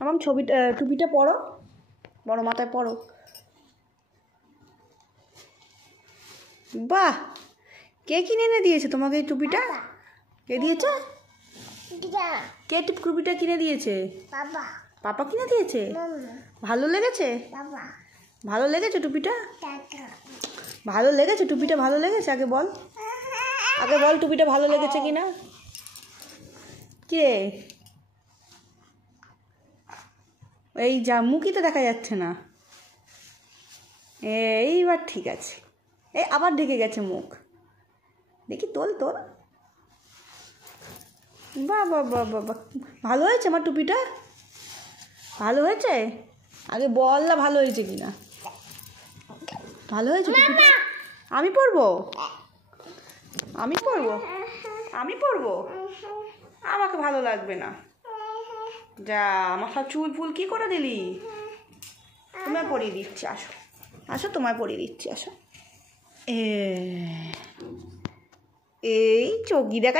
আমার টুপিটা পরো, বড় মাথায় পরো। বাহ, কে কিনে এনে দিয়েছে তোমাকে এই টুপিটা? কে দিয়েছে? কে টুপিটা কিনে দিয়েছে? পাপা কিনে দিয়েছে। ভালো লেগেছে? ভালো লেগেছে টুপিটা? ভালো লেগেছে টুপিটা? ভালো লেগেছে? আগে বল টুপিটা ভালো লেগেছে কিনা। কে? এই যা, মুখই তো দেখা যাচ্ছে না। এইবার ঠিক আছে। এই আবার ঢেকে গেছে মুখ, দেখি তোল। বাহ বাহ বাহ বাহ বাহ, ভালো হয়েছে আমার টুপিটা? ভালো হয়েছে? আগে বল না ভালো হয়েছে কিনা। ভালো হয়েছে টুপিটা? আমি পরবো? আমাকে ভালো লাগবে না। যা, আমার সব চুল ফুল কি করে দিলি? তোমায় পরিয়ে দিচ্ছি, আসো তোমায় পরিয়ে দিচ্ছি, আসো। এই চোখই দেখা